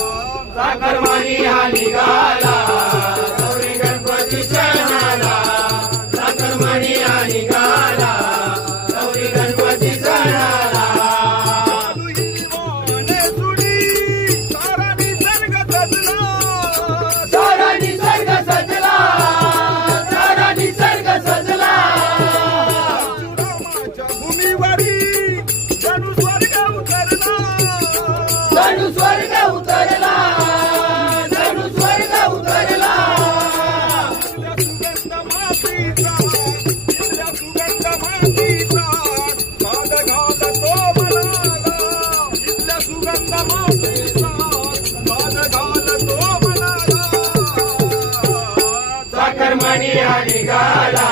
साखरमानी हा निघाला गौरी गणपती सणाला साखरमानी हा निघाला गौरी गणपती सणाला सारा निसर्ग सजला सारा निसर्ग सजला जणू स्वर्ग उतरला जणू स्वर्ग उतरला जणू स्वर्ग उतरला सुगंध मातीचा इथल्या सुगंध मातीचा साध घालतो मनाला इथल्या सुगंध मातीचा साध घालतो मनाला साखरमानी हा निघाला